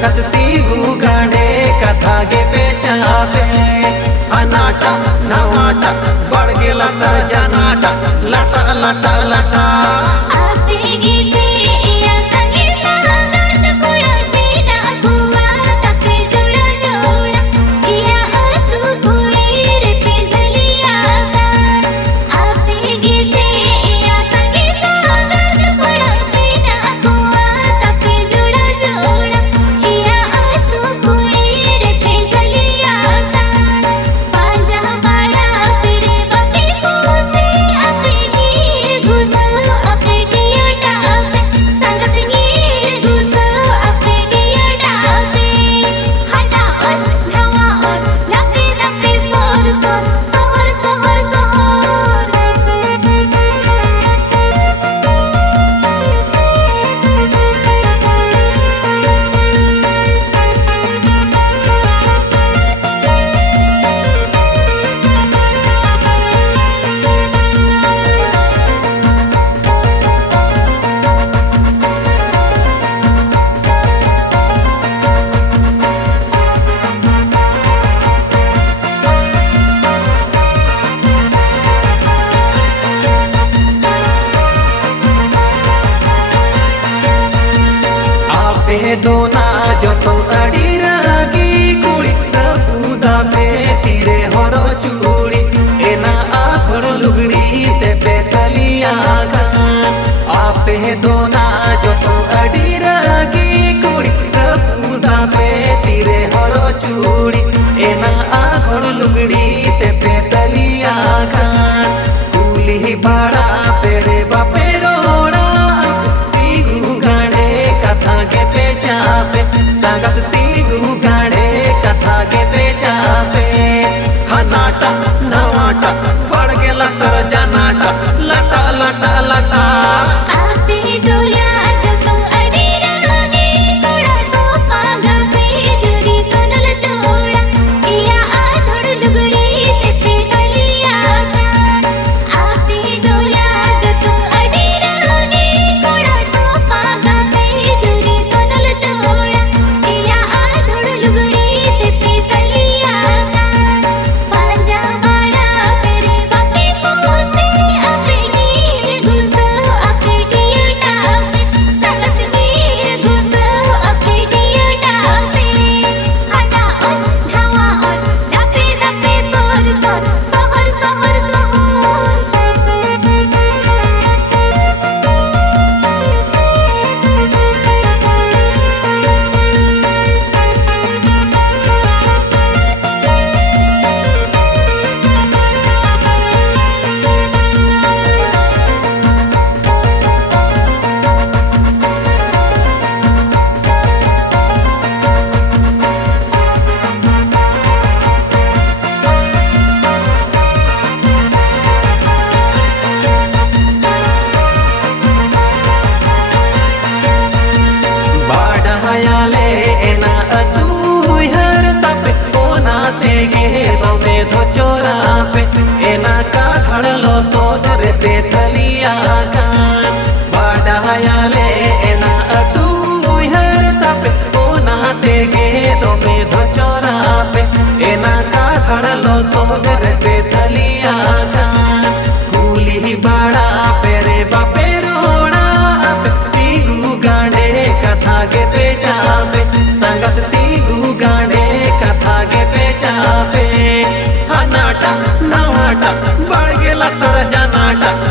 सांगत तिगू गाणे कथा गे पेचापे अनाटा नवाटा बढ़ गेला तर जनाटा लटा लटा लटा दोना जो तो अड़ी रागी कुड़ी रपूदा पे तीरे होरो चूड़ी एना आखड़ लुगड़ी ते बेतलिया गान आपे दोना जो तो अड़ी रागी कुड़ी रपूदा पे तीरे होरो चूड़ी एना आखड़ लुगड़ी ते बेतलिया गान कूली बाड़ा पेरे बापे रोड़ा तीगू गाने कथा गे सांगत तिगू गाणे कथा गे पेचापे हनाटा नवाटा बढ़ गेला तर जनाटा लटा लटा लटा सोदरे बेथलिया गान बाडायाले एना अतु हर तपे ओना तेगे दो में धो चोरा पे एना का खड़लो सोदरे बेथलिया गान कूली बाड़ा पेरे बापे रोड़ा अब तिगू गाने कथा गे पेचापे संगत तिगू गाने कथा गे पेचापे हनाटा नवाटा बढ़ गेला तर जनाटा